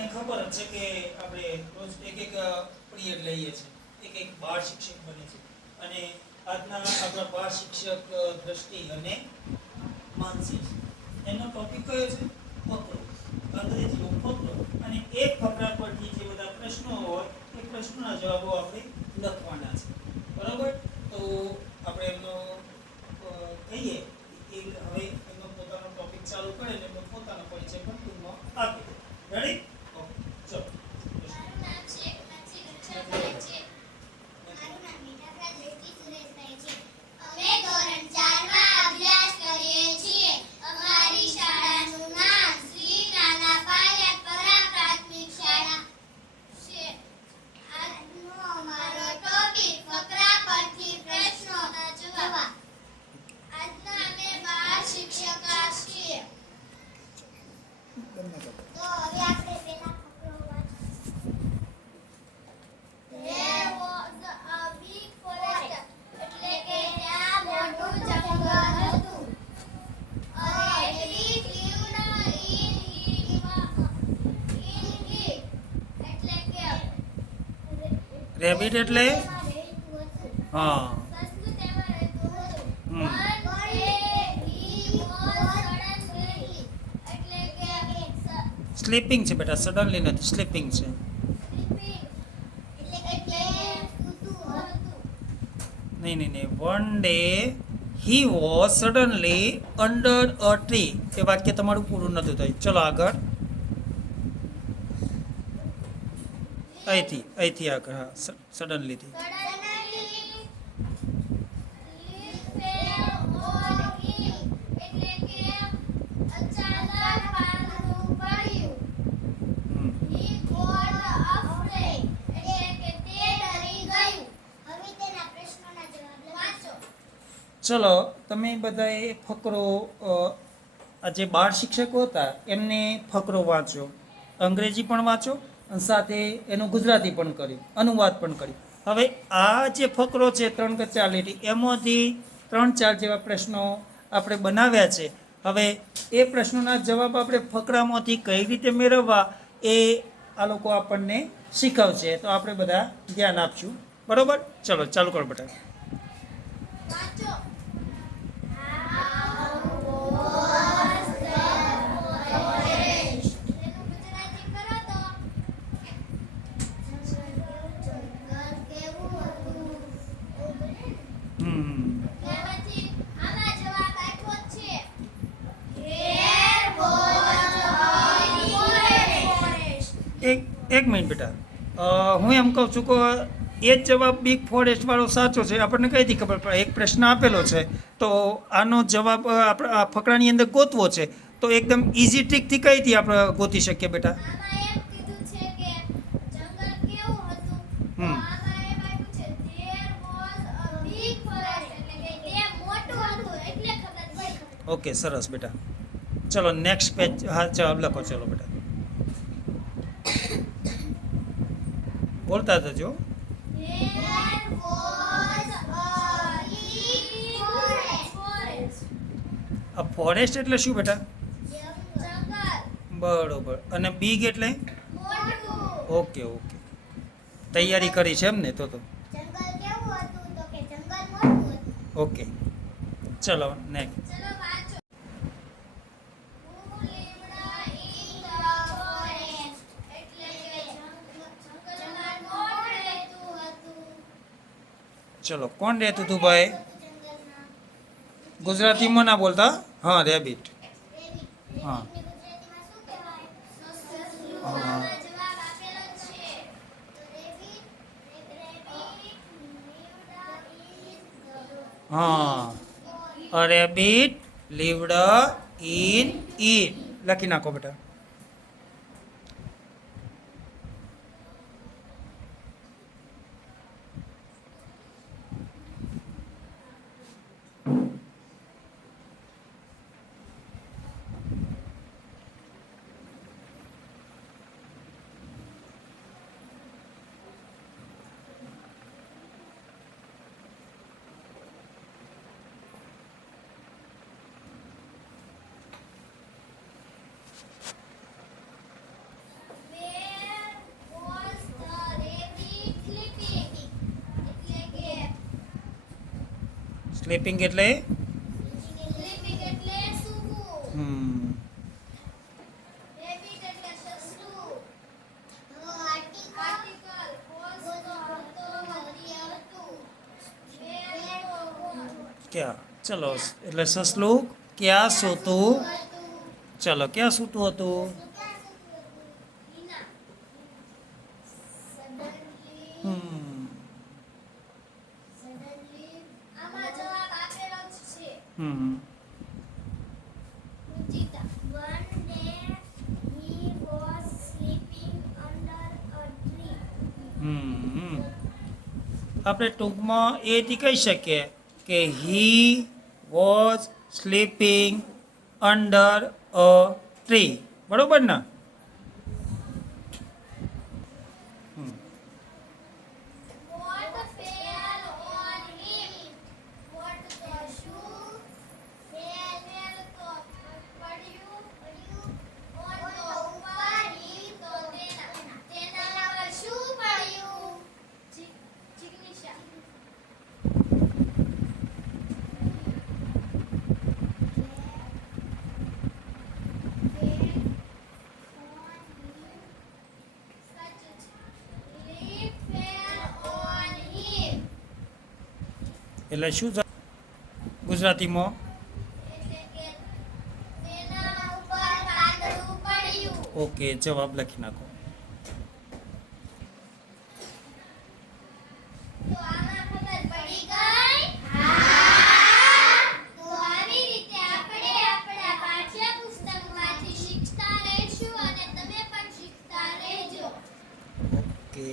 આપણને ખબર જ છે કે આપણે રોજ એક પીરિયડ લઈએ છીએ, એક બાળ શિક્ષક બને છે અને આજના આપણા બાળ શિક્ષક દ્રષ્ટિ અને માનસિક એનો ટોપિક કયો છે? ફકરો, અંગ્રેજીનો ફકરો. અને એક ફકરા પરથી જે બધા પ્રશ્નો હોય એ પ્રશ્નોના જવાબો આપણે લખવાના છે, બરાબર? તો આપણે એમનો કહીએ એ હવે એમનો પોતાનો ટોપિક ચાલુ કરે એટલે એમનો પોતાનો પરિચય પણ ટૂંકમાં આપી દે. રેડી? ઓકે, ચલો. મારું નામ શેખ નસીર અક્ષરભાઈ છે. મારું નામ મીઠાપરા જયતી સુરેશભાઈ છે. અમે ધોરણ 4 માં અભ્યાસ કરીએ છીએ. અમારી શાળાનું નામ શ્રી નાના પાયતપરા પ્રાથમિક શાળા છે. આજનો અમારો ટોપિક ફકરા પરથી પ્રશ્નોના જવાબ. આજના અમે બાળ શિક્ષક છીએ. તો હવે આપણે પહેલા ફકરો વાંચીએ. There was a big forest. એટલે કે ત્યાં મોટું જંગલ હતું. A rabbit lived in it. એટલે કે રેબિટ એટલે તેમાં રહેતું હતું. હા સસલું તેમાં રહેતું હતું. હમ. One day he was suddenly. એટલે કે સ્લીપિંગ છે બેટા, સડનલી નથી, સ્લીપિંગ છે. sleeping. એટલે સૂતું હતું. નહીં. One day he was suddenly under a tree. એ વાક્ય તમારું પૂરું નતું થયું. ચલો આગળ. અહીંથી આગળ. હા, સડનલીથી. Suddenly leaf fell on him. એટલે કે અચાનક પાંદડું પડ્યું. He got afraid. એટલે કે તે ડરી ગયું. હવે તેના પ્રશ્નોના જવાબ વાંચો. ચલો, તમે બધાએ ફકરો આ જે બાળ શિક્ષકો હતા એમને ફકરો વાંચો, અંગ્રેજી પણ વાંચો અને સાથે એનું ગુજરાતી પણ કર્યું, અનુવાદ પણ કર્યું. હવે આ જે ફકરો છે 3 કે 4 લીટી, એમાંથી 3-4 જેવા પ્રશ્નો આપણે બનાવ્યા છે. હવે એ પ્રશ્નોના જવાબ આપણે ફકરામાંથી કઈ રીતે મેળવવા એ આ લોકો આપણને શીખવશે. તો આપણે બધા ધ્યાન આપશું, બરોબર? ચલો ચાલુ કરો બેટા. વાંચો. How was the forest? એનું ગુજરાતી કરો તો. જંગલ કેવું હતું? હમ ત્યારબાદથી આમાં જવાબ આપ્યો જ છે. There was a forest. એક મિનિટ બેટા, હું એમ કહું છું કે એ જ જવાબ બિગ ફોરેસ્ટ વાળો સાચો છે. આપણને કઈથી ખબર પડે? એક પ્રશ્ન આપેલો છે તો આનો જવાબ આપણે આ ફકરાની અંદર ગોતવો છે, તો એકદમ ઇઝી ટ્રીકથી કઈથી આપણે ગોતી શકીએ બેટા? આમાં એમ કીધું છે કે જંગલ કેવું હતું? તો હમ. આમાં એમ આપ્યું છે there was a big forest. એટલે કે તે મોટું હતું એટલે ખબર પડી. ઓકે, સરસ બેટા. ચલો નેક્સ્ટ પેજ. હા, જવાબ લખો. ચલો બેટા, બોલતા જજો. There was a big forest. આ ફોરેસ્ટ એટલે શું બેટા? જંગલ બરોબર. અને બિગ એટલે? મોટું. ઓકે. તૈયારી કરી છે એમ ને? તો જંગલ કેવું હતું? તો કે જંગલ મોટું હતું. ઓકે. ચલો નેક્સ્ટ. ચલો વાંચો. Who lived in the forest? એટલે કે જંગલમાં કોણ રહેતું હતું? ચલો, કોણ રહેતું હતું ભાઈ? જંગલમાં ગુજરાતીમાં ના બોલતા. હા, રેબિટ. રેબિટ. હા. રેબિટને ગુજરાતીમાં શું કહેવાય? સસલું. હા. આમાં જવાબ આપેલો જ છે. તો રેબિટ હા, અ રેબિટ લીવડ ઇન ઈટ. લખી નાખો બેટા. સ્લીપિંગ એટલે સ્લીપિંગ એટલે સૂવું. રેબિટ એટલે સસલું. આર્ટિકલ હોસ્ટ હતો હતી હતું. વેર તો ક્યાં ચલો એટલે સસલું ક્યાં સૂતું ચલો ક્યાં સૂતું હતું હિના સડનલી હમ આમાં જવાબ આપેલો જ છે. હમ Ruchita one day he was sleeping under a tree. હમ આપણે ટૂંકમાં એથી કહી શકીએ કે he was sleeping under a tree બરોબર ને What fell on him? What the shoe? Fail તો પડ્યું on તો ઉપર him તો તેના પર શું પડ્યું? જિગ્નેશા એટલે શું ગુજરાતીમાં ઓકે જવાબ લખી નાખો ઓકે